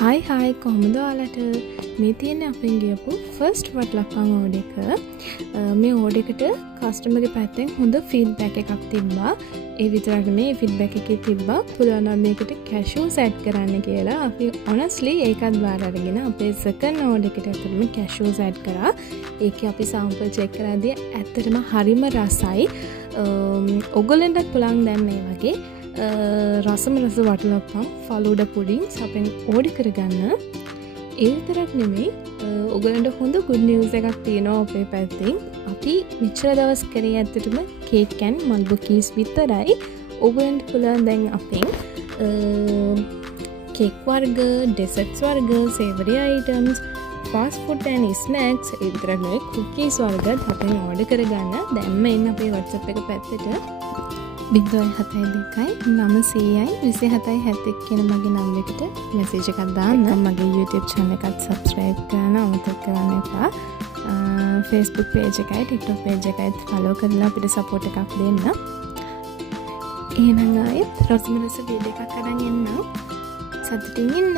හයි කොහොමද ඔයාලට මේ තියෙන්නේ අපෙන් ගියපු ෆස්ට් වට්ලක්කම් ඕඩර් එක. මේ ඕඩර් එකට කස්ටමර්ගේ පැත්තෙන් හොඳ ෆීඩ්බැක් එකක් තිබ්බා. ඒ විතරක් නෙමෙයි ෆීඩ්බැක් එකේ තිබ්බා පුළුවන් නම් මේකට කැෂුවල්ස් ඇඩ් කරන්න කියලා. අපි ඔනස්ලි ඒකත් බාර අරගෙන අපේ සෙකන්ඩ් ඕඩර් එකට ඇත්තටම කැෂුවල්ස් ඇඩ් කරා. ඒකේ අපි සැම්පල් චෙක් කරද්දී ඇත්තටම හරිම රසයි. ඔයගොල්ලන්ටත් පුළුවන් දැන් මේ වගේ රසම රස වටලක්කම් ෆලූඩා පුඩින්ග්ස් අපෙන් ඕඩර් කරගන්න. ඒ විතරක් නෙමෙයි ඔයගලන්ට හොඳ good news එකක් තියෙනවා අපේ පැත්තෙන්. අපි මෙච්චර දවස් කරේ ඇත්තටම කේක් and මල්බෝ කීස් විතරයි. ඔයගලන්ට පුළුවන් දැන් අපෙන් කේක් වර්ග, ඩෙසර්ට්ස් වර්ග, සේවරි items, fast food and snacks, ඒ විතරක් නෙමෙයි කුකීස් වර්ගත් අපෙන් ඕඩර් කරගන්න. දැන්ම එන්න අපේ WhatsApp එක පැත්තට 072 කියන මගේ නම්බරයකට මැසේජ් එකක් දාන්න. මගේ YouTube channel එකත් subscribe කරන්න අමතක කරන්න එපා. Facebook page එකයි TikTok page එකයි follow කරලා අපිට support එකක් දෙන්න. එහෙනම් ආයෙත් රසම රස වීඩියෝ එකක් අරන් එන්නම්. සතුටින් ඉන්න.